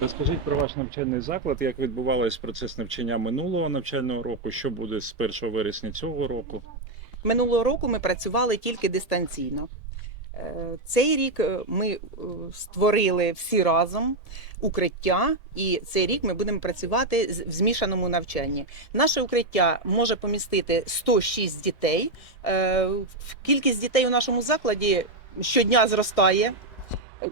Розкажіть про ваш навчальний заклад, як відбувався процес навчання минулого навчального року, що буде з 1 вересня цього року. Минулого року ми працювали тільки дистанційно. Е, Цей рік е, ми е, створили всі разом укриття, і цей рік ми будемо працювати в змішаному навчанні. Наше укриття може помістити 106 дітей. Кількість дітей у нашому закладі щодня зростає.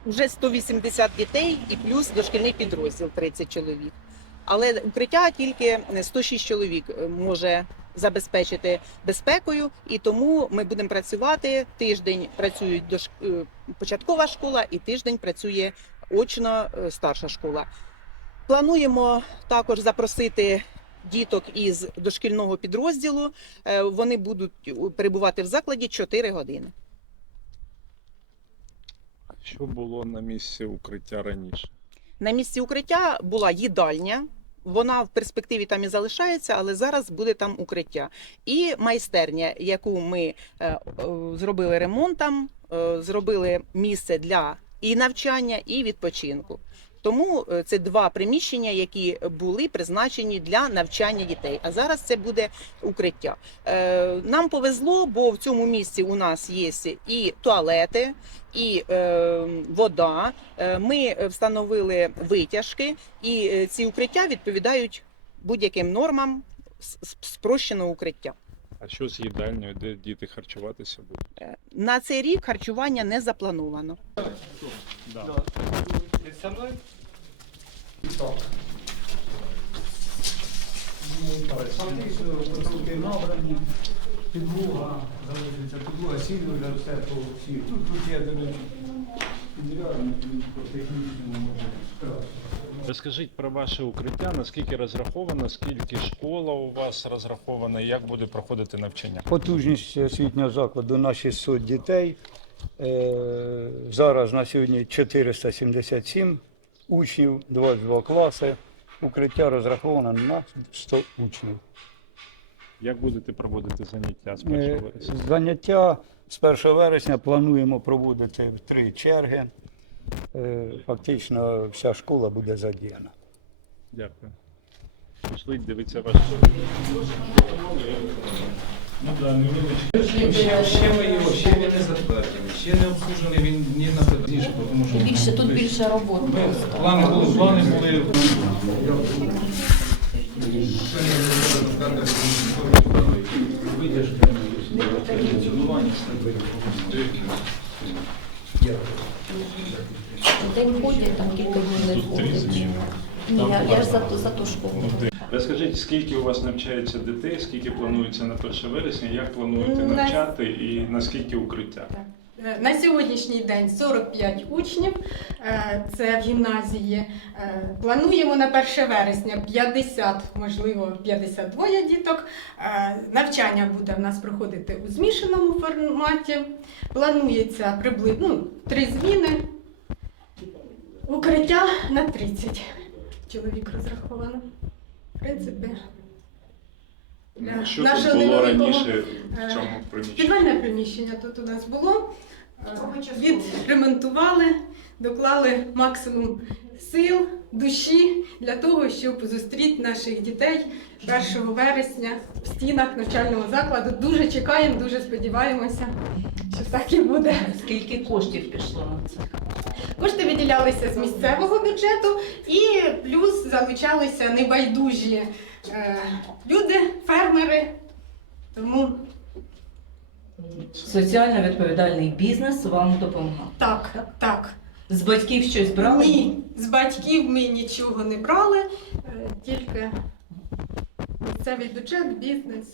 Уже 180 дітей і плюс дошкільний підрозділ 30 чоловік. Але укриття тільки 106 чоловік е, може забезпечити безпекою, і тому ми будемо працювати. Тиждень працюють дош... е, початкова школа, і тиждень працює очно е, старша школа. Плануємо також запросити діток із дошкільного підрозділу. Вони будуть перебувати в закладі 4 години. Що було на місці укриття раніше? На місці укриття була їдальня. Вона в перспективі там і залишається, але зараз буде там укриття. І майстерня, яку ми е, е, зробили ремонтом, е, зробили місце для і навчання, і відпочинку. Тому е, це два приміщення, які були призначені для навчання дітей. А зараз це буде укриття. Е, Нам повезло, бо в цьому місці у нас є і туалети, і е, вода. Е, Ми встановили витяжки, і ці укриття відповідають будь-яким нормам спрощеного укриття. А що з їдальнею, де діти харчуватися будуть? На цей рік харчування не заплановано. Да. Ти со мною? Фактично потолки набрані, підлога, залишиться сильно для все по. Тут, тут є, до речі, Розкажіть про ваше укриття, наскільки розраховано, скільки школа у вас розрахована, і як буде проходити навчання? Потужність освітнього закладу на 600 дітей. Е, Зараз на сьогодні 477 учнів, 22 класи. Укриття розраховано на 100 учнів. Як будете проводити заняття з 1 Е, вересня? Заняття з 1 вересня плануємо проводити в три черги. Е, Фактично вся школа буде задіяна. Дякую. Пішли дивитися ваш. Ну да. Ще, ще ми його, ще він не затверджений, ще не обслужений він ні на пізніше, тому що Більше тут більше роботи. ми, плани були, плани були. День ходять, там кілька днів не Тут три ходять. зміни. Ні, я, я ж за, ту- за ту школу. Розкажіть, скільки у вас навчається дітей, скільки планується на 1 вересня, як плануєте навчати і наскільки укриття? Е, На сьогоднішній день 45 учнів. Е, Це в гімназії. Е, Плануємо на 1 вересня 50, можливо, 52 діток. Навчання буде в нас проходити у змішаному форматі. Планується приблизно ну, три зміни. Укриття на 30 чоловік розраховано. В принципі, для Що нашого тут було невеликого, раніше е, в цьому приміщенні? Підвальне приміщення тут у нас було. Е, Відремонтували, доклали максимум сил, душі для того, щоб зустріти наших дітей 1 вересня в стінах навчального закладу. Дуже чекаємо, дуже сподіваємося, що так і буде. Скільки коштів пішло на це? Кошти виділялися з місцевого бюджету і плюс залучалися небайдужі е, люди, фермери. Тому Соціально відповідальний бізнес вам допомагав. так, так. З батьків щось брали? Ні, з батьків ми нічого не брали, е, тільки місцевий бюджет, бізнес